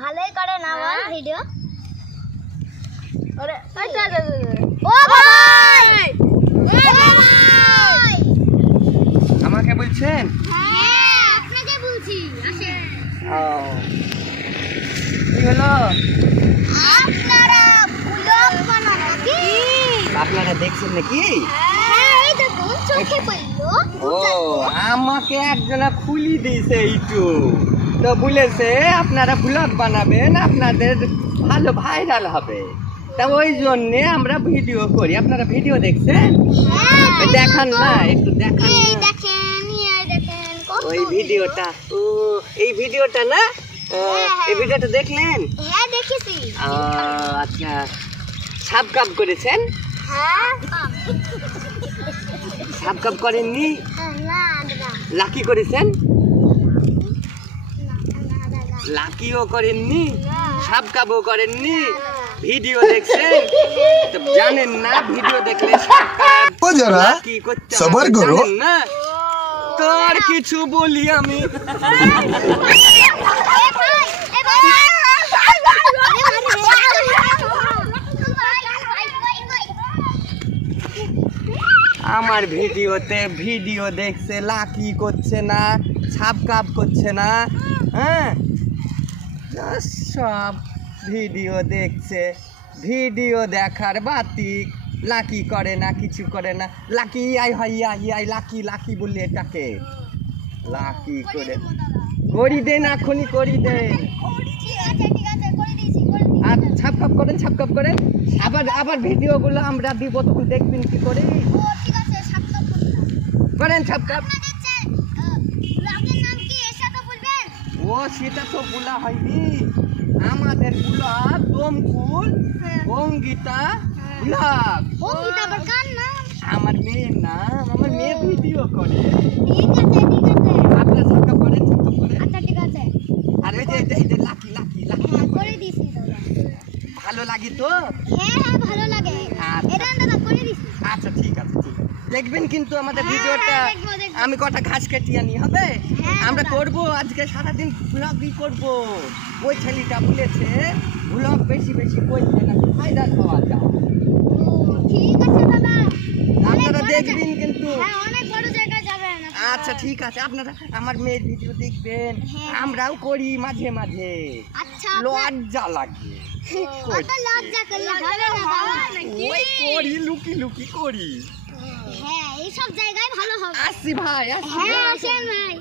ভালোই করে না বল ভিডিও। আরে ও ভাই এ ভাই আমাকে বলছেন? হ্যাঁ আপনাকে বলছি আসেন। ও কি হলো? আপনারা ব্লগ বানান নাকি? আপনারা দেখছেন নাকি? হ্যাঁ এই দেখুন চোখে পড়লো। ও আমাকে একজনা খুলি দিয়েছে এইটু, তো বলেছে আপনারা ব্লগ বানাবেন, আপনাদের ভালো ভাইরাল হবে, তা ওই জন্যে আমরা ভিডিও করি। আপনারা ভিডিও দেখছেন? হ্যাঁ দেখান না, একটু দেখান এই না দেখেন এই দেখেন কত ওই ভিডিওটা। ও এই ভিডিওটা না? এই ভিডিওটা দেখলেন? হ্যাঁ দেখেছি। আচ্ছা, সাবকাপ করেছেন? হ্যাঁ সাবকাপ করেননি? না লাকি করেছেন? না লাকিও করেননি, সাবকাপও করেননি, ভিডিও দেখছেন তো জানেন না? ভিডিও দেখলে সাবকাপ লাকি করতে সবার করো না। তোর কিছু বলি আমি? আমার ভিডিওতে ভিডিও দেখছে, লাকি করছে না, সাবকাপ করছে না, হ্যাঁ সব ভিডিও দেখছে, ভিডিও দেখার বাতিক, লাকি করে না, কিছু করে না। লাকি আই হয় আই লাকি লাকি বললে এটাকে লাকি করে করি দেন, এখনই করি দেন। আর সাবকাপ করেন, সাবকাপ করেন, আবার আবার ভিডিওগুলো আমরা দিব, তখন দেখবেন কি করে। করেন সাবকাপ। ও সেটা তো বলা হয়নি, আমাদের ব্লগ দমকুল অঙ্গিতা ব্লগ। আমার মেয়ের নাম, আমার মেয়ে ভিডিও করে। আপনার সাবকাপ করেন, সাবকাপ করেন। আর ওই যে এই যে লাকি লাকি লাকি ভালো লাগে তো? ভালো লাগে। আচ্ছা ঠিক আছে, ঠিক আছে, দেখবেন কিন্তু আমাদের ভিডিওটা। আমি কটা ঘাস কেটে আনি, হবে? আমরা করব আজকে সারাদিন ব্লগই করব। ওই ছেলেটা বলেছে ব্লগ বেশি বেশি করতে না, ভাইরাল হওয়া যায়। আপনারা দেখবেন কিন্তু। আচ্ছা ঠিক আছে, আপনারা আমার মেয়ের ভিডিও দেখবেন, আমরাও করি মাঝে মাঝে, লজ্জা লাগে। ওই করি, লুকি লুকি করি। হ্যাঁ এইসব জায়গায় ভালো হবে। আসছি ভাই, আসছি। হ্যাঁ আসেন ভাই।